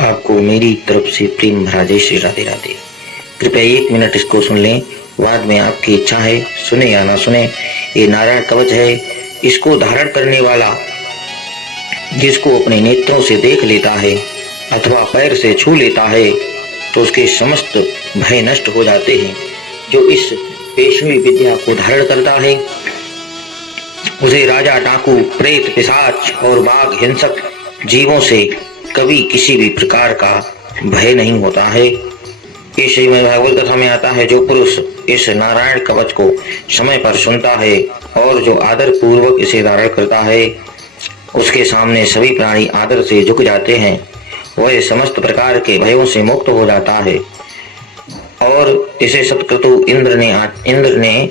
आपको मेरी तरफ से प्रेम भरा जय श्री राधे राधे। कृपया 1 मिनट इसको सुन लें, बाद में आपकी इच्छा है सुने या ना सुने। ये नारायण कवच है। इसको धारण करने वाला जिसको अपने नेत्रों से देख लेता है अथवा पैर से छू लेता है तो उसके समस्त भय नष्ट हो जाते हैं। जो इस वैष्णवी विद्या को धारण करता है उसे राजा, डाकू, प्रेत, पिशाच और बाघ हिंसक जीवों से कभी किसी भी प्रकार का भय नहीं होता है। इस श्रीमद् भागवत कथा में आता है, जो पुरुष इस नारायण कवच को समय पर सुनता है और जो आदर पूर्वक इसे धारण करता है उसके सामने सभी प्राणी आदर से झुक जाते हैं। वह समस्त प्रकार के भयों से मुक्त हो जाता है। और इसे सतक्रतु इंद्र ने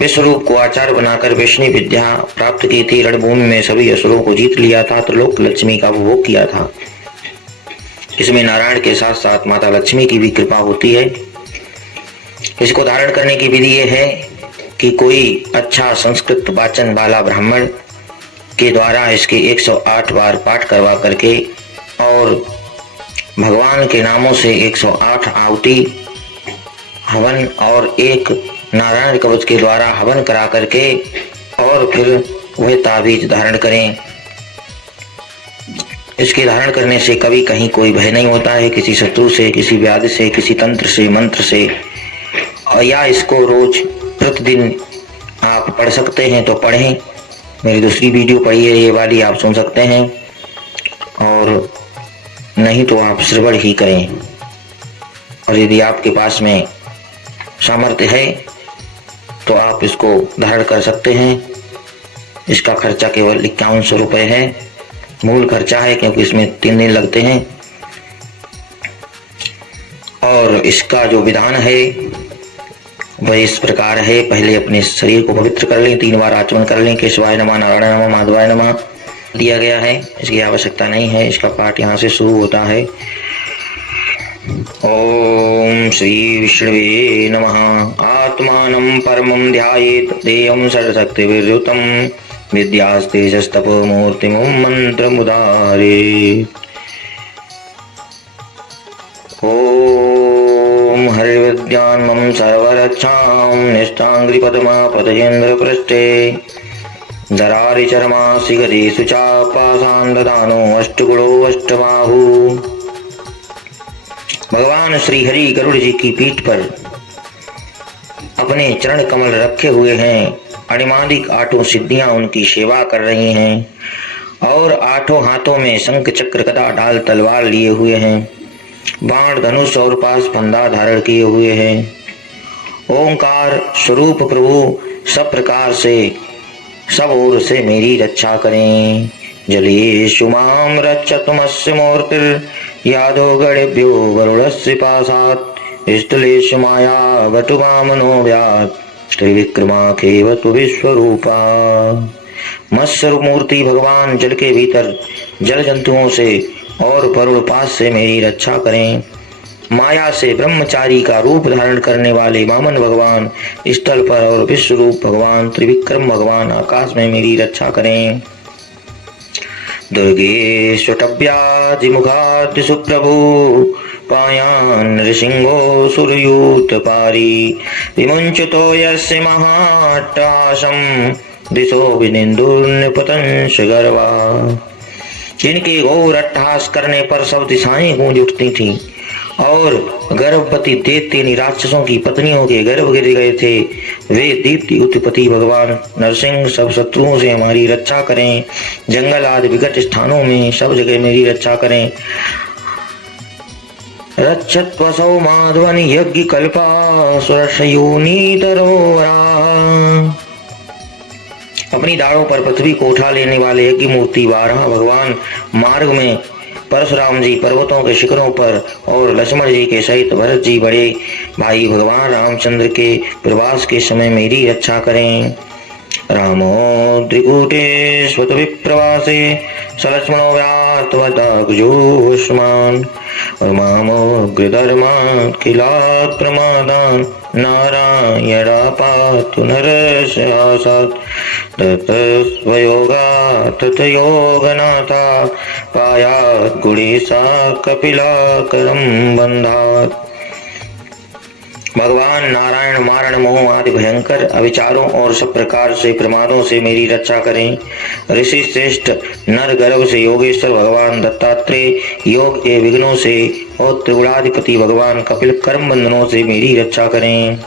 विश्वरूप को आचार्य बनाकर वैष्णवी विद्या प्राप्त की थी। रणभूमि में सभी असुरों को जीत लिया था, तो लोक लक्ष्मी का उपभोग किया था। इसमें नारायण के साथ साथ माता लक्ष्मी की भी कृपा होती है। इसको धारण करने की विधि यह है कि कोई अच्छा संस्कृत वाचन वाला ब्राह्मण के द्वारा इसके 108 बार पाठ करवा करके और भगवान के नामों से 108 आहुति हवन और एक नारायण कवच के द्वारा हवन करा करके और फिर वह ताबीज धारण करें। इसके धारण करने से कभी कहीं कोई भय नहीं होता है, किसी शत्रु से, किसी व्याधि से, किसी तंत्र से, मंत्र से। या इसको रोज प्रतिदिन आप पढ़ सकते हैं तो पढ़ें। मेरी दूसरी वीडियो पढ़ी है, ये वाली आप सुन सकते हैं, और नहीं तो आप श्रवण ही करें। और यदि आपके पास में सामर्थ्य है तो आप इसको धारण कर सकते हैं। इसका खर्चा केवल 5100 रुपये है, मूल खर्चा है, क्योंकि इसमें 3 दिन लगते हैं। और इसका जो विधान है वह इस प्रकार है। पहले अपने शरीर को पवित्र कर लें, 3 बार आचमन कर लें। केशवाय नमः, नारायण नमः, माधवाय नमः दिया गया है, इसकी आवश्यकता नहीं है। इसका पाठ यहाँ से शुरू होता है। ओम श्री विष्णवे नमः। आत्मानं परमं ध्यायेत्, देयं सर्वशक्तिविर्युतं, विद्यास्तेजस्तपो मूर्तिं मंत्रमुदारेत्। ओम हरिविद्यान्मं सर्वरक्षां, निष्ठाङ्घ्रिपद्मापतयेन्द्रपृष्ठे, दरारिचर्मासि गदेषु चापासान् ददानो अष्टगुणो अष्टबाहु। भगवान श्री हरि गरुड़ जी की पीठ पर अपने चरण कमल रखे हुए हैं। अणिमादिक 8 सिद्धियां उनकी सेवा कर रही हैं और 8 हाथों में शंख, चक्र, गदा, ढाल, तलवार लिए हुए हैं। बाण, धनुष और पास फंदा धारण किए हुए हैं। ओंकार स्वरूप प्रभु सब प्रकार से सब ओर से मेरी रक्षा करें। जलेषु मां रक्षतुमस्य मूर्तिर् यादो गणेभ्यो गरुडस्य पाशात्, स्थलेषु मायावतु वामनोऽव्यात्, त्रिविक्रमाखेवतु विश्वरूपा। मत्स्य मूर्ति भगवान जल के भीतर जल जंतुओं से और वरुण पास से मेरी रक्षा करें। माया से ब्रह्मचारी का रूप धारण करने वाले वामन भगवान स्थल पर और विश्व रूप भगवान त्रिविक्रम भगवान आकाश में मेरी रक्षा करें। दुर्गे स्वटव्याधिमुखादि सुप्रभु, पायान् नृसिंहो सुरयूत पारी, विमुञ्चतो यस्य महाट्टाशं, दिशो विनिन्दुर्निपतंश गर्वा। जिनके घोर अट्टहास करने पर सब दिशाएं गूंज उठती थीं और गर्भवती दैत्य राक्षसों की पत्नियों के गर्भ गिर गए थे, वे दीप्ति उत्पत्ति भगवान नरसिंह सब शत्रुओं से हमारी रक्षा करें। जंगल आदि विकट स्थानों में सब जगह मेरी रक्षा करें। रक्षत्वसौ माधवन यज्ञ कल्पा, सुरसयोनि तरोरा। अपनी दाढ़ों पर पृथ्वी को उठा लेने वाले यज्ञ मूर्ति 12 भगवान मार्ग में परशुराम जी पर्वतों के शिखरों पर और लक्ष्मण जी के सहित भरत जी बड़े भाई भगवान रामचंद्र के प्रवास के समय मेरी रक्षा करें। रामो त्रिकूटे स्वत विप्रवासे, सलक्ष्मणो व्यात्वदग्जोष्मान, और मामोग्रधर्मात् किलात् प्रमादान् नारायणापातु नरस्यासात् ततस्वयोगात् तथयोगनाथा पायात् गुणेशा कपिलाकरं बन्धात्। भगवान नारायण मारण मोह आदि भयंकर अविचारों और सब प्रकार से प्रमादों से मेरी रक्षा करें। ऋषि श्रेष्ठ नर गर्भ से योगेश्वर भगवान दत्तात्रेय योग के विघ्नों से और त्रिगुणाधिपति भगवान कपिल कर्म बंधनों से मेरी रक्षा करें।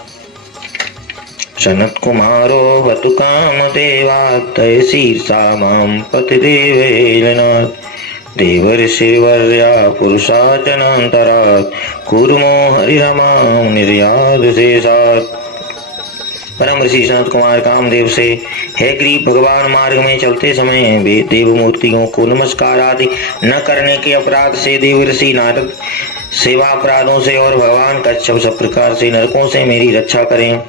सनत कुमारो वतु काम देवा तय शीर्षा माम पतिदेवेलनाथ देवर्षिवर्या पुरुषा जनांतरात् कुर्मो हरिरमां निर्याद शेषात्। परम ऋषि सनत कुमार कामदेव से, हे ग्रीव भगवान मार्ग में चलते समय देव मूर्तियों को नमस्कार आदि न करने के अपराध से, देवर्षि नारद सेवा अपराधों से और भगवान कच्छप सब प्रकार से नरकों से मेरी रक्षा करें।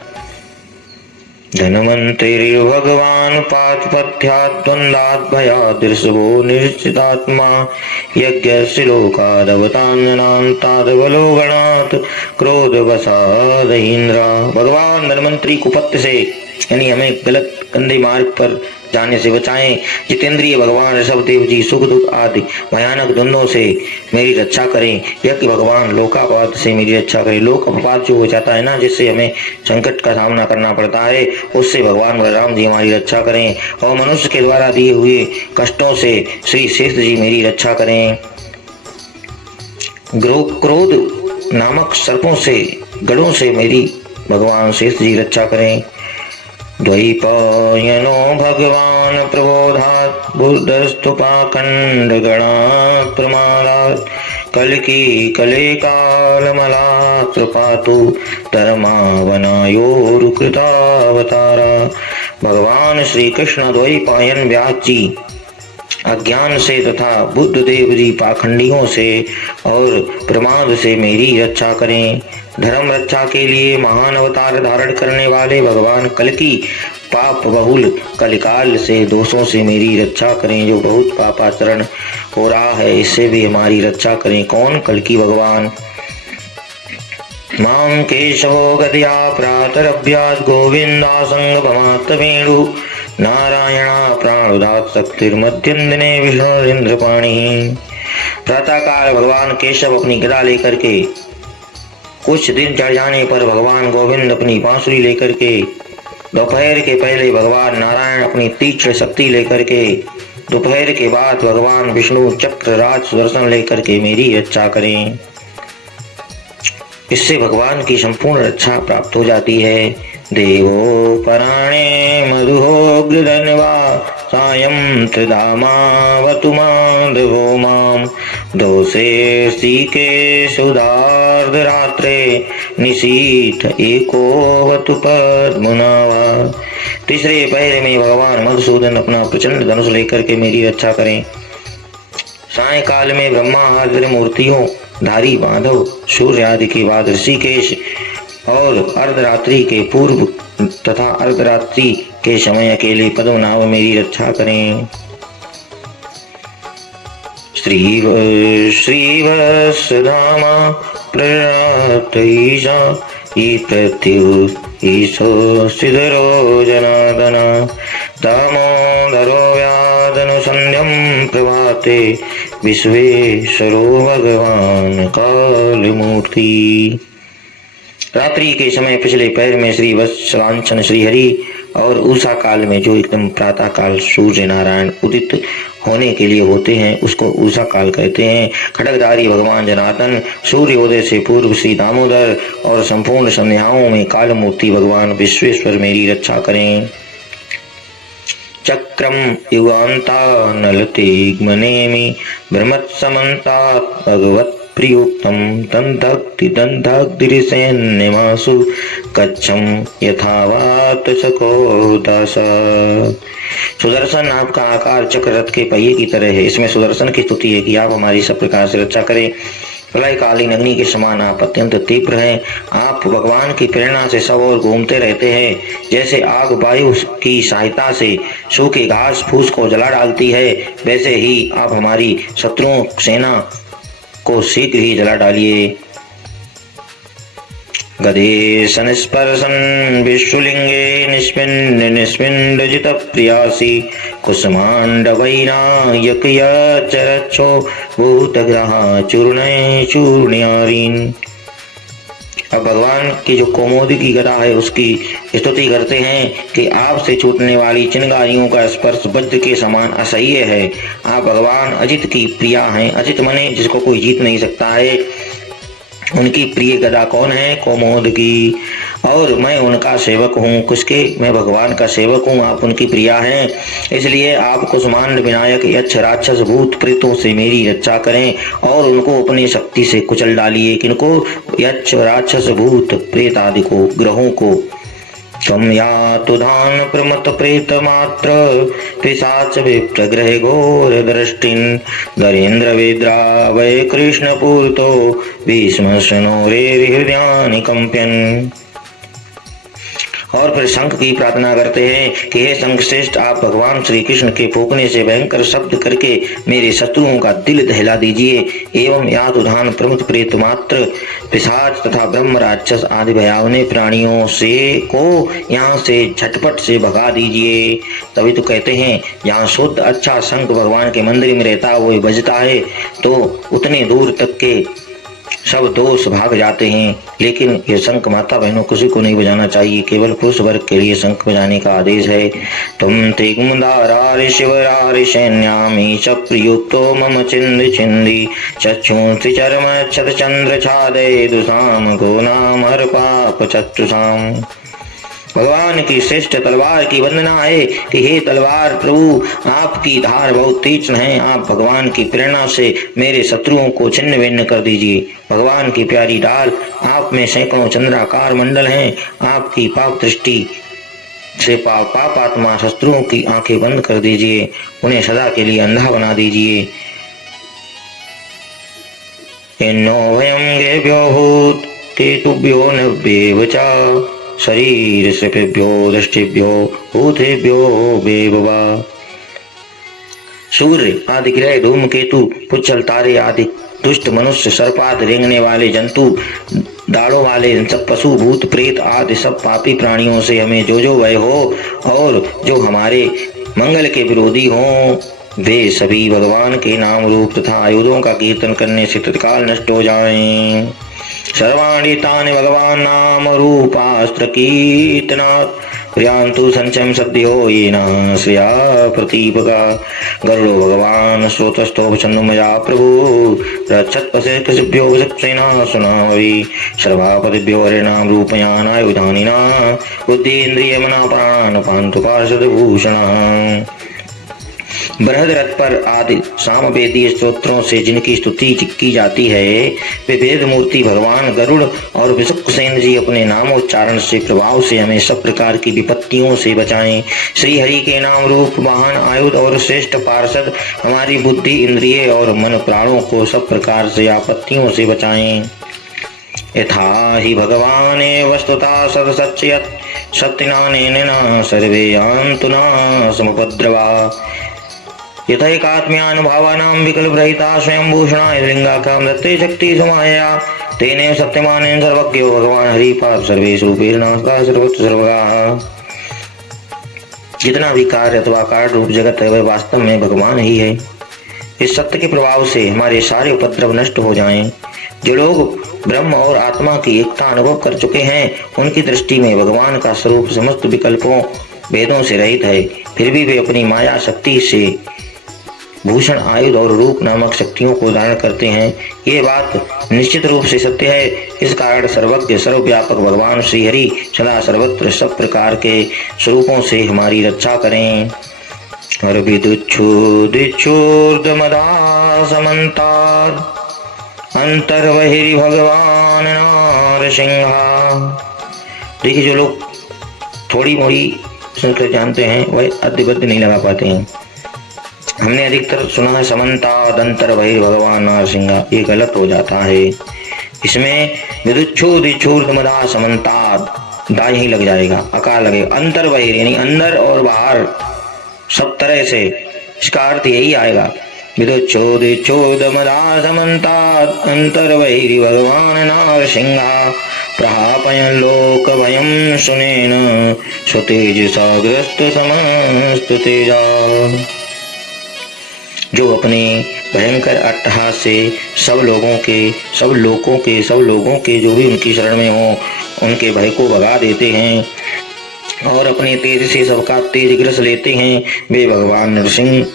धनवंतरि भगवान पातपथ्यात् द्वन्द्वात् भयात् ऋषभो निर्जितात्मा यज्ञस्य लोकादवतान्नान्ताद् बलो गणात् क्रोधवशादहीन्द्रा। भगवान धनवंतरि कुपथ से यानी हमें गलत गंदे मार्ग पर जाने से बचाएं। जितेंद्रिय भगवान ऋषभ देव जी सुख दुख आदि भयानक द्वंद्वों से मेरी रक्षा करें। यज्ञ भगवान लोकापवाद से मेरी रक्षा करें। लोक अपवाद जो हो जाता है ना, जिससे हमें संकट का सामना करना पड़ता है, उससे भगवान बलराम जी हमारी रक्षा करें। और मनुष्य के द्वारा दिए हुए कष्टों से श्री शेष जी मेरी रक्षा करें। क्रोध नामक सर्पों से गढ़ों से मेरी भगवान शेष जी रक्षा करें। द्वैपायनो भगवान प्रबोधात् बुद्धस्तुपाखंड गणात् प्रमादात् कलकी कले कालमलात्र पातु धर्मावनायोरुकृतावतारा। भगवान श्री कृष्ण द्वैपायन व्यास जी अज्ञान से तथा बुद्ध देव जी पाखंडियों से और प्रमाद से मेरी रक्षा करें। धर्म रक्षा के लिए महान अवतार धारण करने वाले भगवान कलकी पाप बहुल कलिकाल से दोषों से मेरी रक्षा करें। जो बहुत पापाचरण हो रहा है, इससे भी हमारी रक्षा करें। कौन? कलकी भगवान। मां केशवो गदया प्रातरभ्यात् गोविंदासंगभमात् वेणु नारायणा प्राणुदात् शक्तिर्मध्यन्दिने विष्णुरिंद्रपाणि। प्रातःकाल भगवान केशव अपनी गदा लेकर के, कुछ दिन चढ़ जाने पर भगवान गोविंद अपनी बांसुरी लेकर के, दोपहर के पहले भगवान नारायण अपनी तीक्ष्ण शक्ति लेकर के, दोपहर के बाद भगवान विष्णु चक्र राज सुदर्शन लेकर के मेरी रक्षा करें। इससे भगवान की संपूर्ण रक्षा प्राप्त हो जाती है। देवो पराणे मधुहोग्रधन्वा सायं त्रिधामावतु माधवो मां दोषे सीके सुधार्धरात्रे निशीथ एकोवतु पद्मनाभा। तीसरे पहरे में भगवान मधुसूदन अपना प्रचंड धनुष लेकर के मेरी रक्षा करें। सायंकाल में ब्रह्मा आदि मूर्तियों धारी माधव सूर्य आदि के बाद ऋषिकेश और अर्धरात्रि के पूर्व तथा अर्धरात्रि के समय अकेले पद्मनाभ मेरी रक्षा करें। श्रीवत्सधामा प्ररातईशा प्रत्यु ईशो सिद्धरो जनार्दन दामोदरो व्यादनुसंध्यं प्रभाते विश्वेश्वरो भगवान कालमूर्ति। रात्रि के समय पिछले पैर में श्री वत्सलांछन श्री हरि और उषा काल में जो एकदम प्रातः काल सूर्य नारायण उदित होने के लिए होते हैं, उसको उषा काल कहते हैं। खड्गधारी भगवान जनार्दन, सूर्योदय से पूर्व श्री दामोदर और संपूर्ण संध्याओं में कालमूर्ति भगवान विश्वेश्वर मेरी रक्षा करें। चक्रम युगांता नलतेग्मनेमि ब्रह्मत्समन्तात् भगवत् प्रियोक्तम दंधक्ति दंधक्तिरिसैन्यमासु कच्छम यथावात सको दास। सुदर्शन आपका आकार चक्र रथ के पहिए की तरह है। इसमें सुदर्शन की स्तुति है कि आप हमारी सब प्रकार से रक्षा करें। प्रलयकालीन अग्नि के समान आप अत्यंत तीव्र हैं। आप भगवान की प्रेरणा से सब ओर घूमते रहते हैं। जैसे आग वायु की सहायता से सूखे घास फूस को जला डालती है, वैसे ही आप हमारी शत्रुओं सेना को शीघ्र ही जला डालिए। गदे संस्पर्शन विश्वलिंगे निस्पिंड निस्पिंड जित प्रियासी कुसुमांडवैनायक यचरच्छो भूतग्रहा चूर्ण चूर्ण्यारीन। अब भगवान की जो कौमुदी की गदा है उसकी स्तुति करते हैं कि आपसे छूटने वाली चिंगारियों का स्पर्श वज्र के समान असह्य है। आप भगवान अजित की प्रिया हैं। अजित मने जिसको कोई जीत नहीं सकता है। उनकी प्रिय गदा कौन है? कौमोद की। और मैं उनका सेवक हूँ। किसके? मैं भगवान का सेवक हूँ। आप उनकी प्रिया हैं, इसलिए आप कुसुमांड विनायक यक्ष राक्षस भूत प्रेतों से मेरी रक्षा करें और उनको अपनी शक्ति से कुचल डालिए। किनको? यक्ष राक्षस भूत प्रेत आदि को, ग्रहों को। त्वं यातु धान प्रमथ प्रेत मात्र पिशाच विप्रग्रह घोर दृष्टिन् दरेन्द्र वेद्रा वै कृष्ण पूर्तो भीष्म शनो रे हृदयानि कंप्यन्। और फिर शंख की प्रार्थना करते हैं कि हे शंख श्रेष्ठ, आप भगवान श्री कृष्ण के फूंकने से भयंकर शब्द करके मेरे शत्रुओं का दिल दहला दीजिए। एवं यातुधान प्रमुख प्रेत मात्र पिशाच तथा ब्रह्म राक्षस आदि भयावने प्राणियों से को यहाँ से झटपट से भगा दीजिए। तभी तो कहते हैं यहाँ शुद्ध अच्छा शंख भगवान के मंदिर में रहता है, वो बजता है तो उतने दूर तक के सब दोष भाग जाते हैं। लेकिन ये शंख माता बहनों किसी को नहीं बजाना चाहिए, केवल पुरुष वर्ग के लिए शंख बजाने का आदेश है। तुम तिग्मदारारि शिवरारि सैन्यामी चप्रयुक्तो मम चिंद चिंदी चक्षुंसि चर्म क्षत चंद्र छादे दुसाम गो नाम हर पाप चतुसाम। भगवान की श्रेष्ठ तलवार की वंदना है कि हे तलवार प्रभु, आपकी धार बहुत तीक्ष्ण है। आप भगवान की प्रेरणा से मेरे शत्रुओं को छिन्न भिन्न कर दीजिए। भगवान की प्यारी डाल, आप में सैकड़ों चंद्राकार मंडल हैं। आपकी पाप दृष्टि से पापात्मा शत्रुओं की आंखें बंद कर दीजिए, उन्हें सदा के लिए अंधा बना दीजिए। इन्नो वयं गेभ्यो भूत केतुभ्यो नभ्येव च शरीर श्रेभ्यो दृष्टिभ्यो भूतेभ्यो बेभवा। सूर्य आदि ग्रह, धूमकेतु, पुच्छल तारे आदि दुष्ट मनुष्य, सर्पाद, रेंगने वाले जंतु, दाढ़ों वाले सब पशु, भूत, प्रेत आदि सब पापी प्राणियों से हमें जो जो भय हो और जो हमारे मंगल के विरोधी हों, वे सभी भगवान के नाम रूप तथा आयुधों का कीर्तन करने से तत्काल नष्ट हो जाएं। सर्वाणि तानि भगवान नाम रूपास्त्र कीर्तनात् प्रियांतु संचम सद्यो येन श्रिया प्रतीपका। गरुड़ो भगवान स्रोतस्थो छन्दोमया प्रभु रक्षत्पसे कृषिभ्यो विचक्षणा सुनावि सर्वापतिभ्यो हरिणाम रूपयानायुधानिना बुद्धीन्द्रिय मना प्राण पान्तु पार्षद भूषण। बृहद रथ पर आदि सामवेदीय स्तोत्रों से जिनकी स्तुति की जाती है, वे वेद मूर्ति भगवान गरुड़ और विशुक्सेन जी अपने नामोच्चारण से प्रभाव से हमें सब प्रकार की विपत्तियों से बचाएं। श्री हरि के नाम रूप वाहन आयुध और श्रेष्ठ पार्षद हमारी बुद्धि, इंद्रिय और मन प्राणों को सब प्रकार से आपत्तियों से बचाएं। यथा हि भगवाने वस्तुतः सदसच्यत् सत्यनानेन सर्वे यान्तु न समुपद्रवा। यथैकात्म्यानुभावानां विकल्परहिता स्वयंभूषणाय लिंगाख्यां दत्ते शक्ति समाया तेनेव सत्यमानेन सर्वज्ञो भगवान हरि पाप सर्वेषु रूपेण नमस्कार सर्वत्र सर्वगा। जितना भी कार्य अथवा कारण रूप जगत है वह वास्तव में भगवान ही है। इस सत्य के प्रभाव से हमारे सारे उपद्रव नष्ट हो जाएं। जो लोग ब्रह्म और आत्मा की एकता अनुभव कर चुके हैं, उनकी दृष्टि में भगवान का स्वरूप समस्त विकल्पों भेदों से रहित है। फिर भी वे अपनी माया शक्ति से भूषण, आयुध और रूप नामक शक्तियों को धारण करते हैं। ये बात निश्चित रूप से सत्य है। इस कारण सर्वज्ञ सर्वव्यापक भगवान श्री हरि सदा सर्वत्र सब प्रकार के स्वरूपों से हमारी रक्षा करें। हर विदुच्छूदिच्छूर्दमदा समन्तात् अंतर्बहिर् भगवान नारसिंहा। देखिए, जो लोग थोड़ी मोड़ी संस्कृत जानते हैं वह अद्यबद्ध नहीं लगा पाते हैं। हमने अधिकतर सुना है समन्ताद अंतर बहिर् भगवान नरसिंहा, ये गलत हो जाता है। इसमें विदुच्छूदिच्छूर्दमदा समन्ताद दा ही लग जाएगा, अकार लगेगा। अंतर बहिर् यानी अंदर और बाहर सब तरह से, इसका अर्थ यही आएगा। विदुच्छूदिच्छूर्दमदा समन्ताद अंतर बहिर् भगवान नरसिंहा प्रहापयन् लोक भयं सुनेन स्वतेजसा ग्रस्त समस्त तेजा। जो अपने भयंकर अट्टहास से सब लोगों के जो भी उनकी शरण में हो उनके भय को भगा देते हैं और अपने तेज से सबका तेज ग्रस लेते हैं, वे भगवान नरसिंह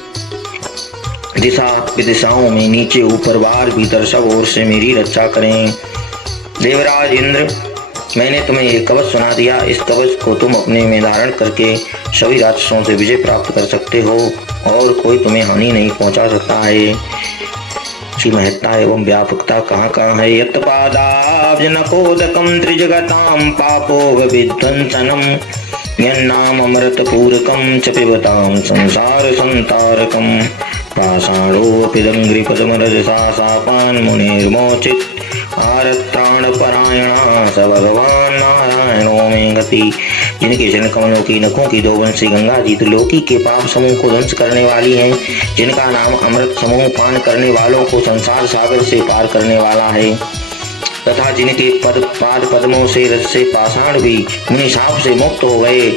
दिशा विदिशाओं में नीचे ऊपर बाहर भीतर सब ओर से मेरी रक्षा करें। देवराज इंद्र, मैंने तुम्हें एक कवच सुना दिया। इस कवच को तुम अपने में धारण करके सभी राक्षसों से विजय प्राप्त कर सकते हो और कोई तुम्हें हानि नहीं पहुंचा सकता है। इसकी महत्ता एवं व्यापकता कहाँ कहाँ है। यत् पादाब्जनकोदकं त्रिजगतां पापो विध्वंसनम् यन्नाम अमृतपूरकं च पिबतां संसार संतारकम् पाषाणोऽपि दङ्घ्रिपद्मरजसा शापान् मुनिर्मोचित आरत्राणपरायणा स भगवान नारायणो में गति। जिनके चरण कमलों की नखों की दो वंशी गंगा जी त्रिलोकी के पाप समूह को ध्वंस करने वाली हैं, जिनका नाम अमृत समूह पान करने वालों को संसार सागर से पार करने वाला है, तथा जिनके पाद पद्मों से रज से पाषाण भी मुनि शाप से मुक्त हो गए।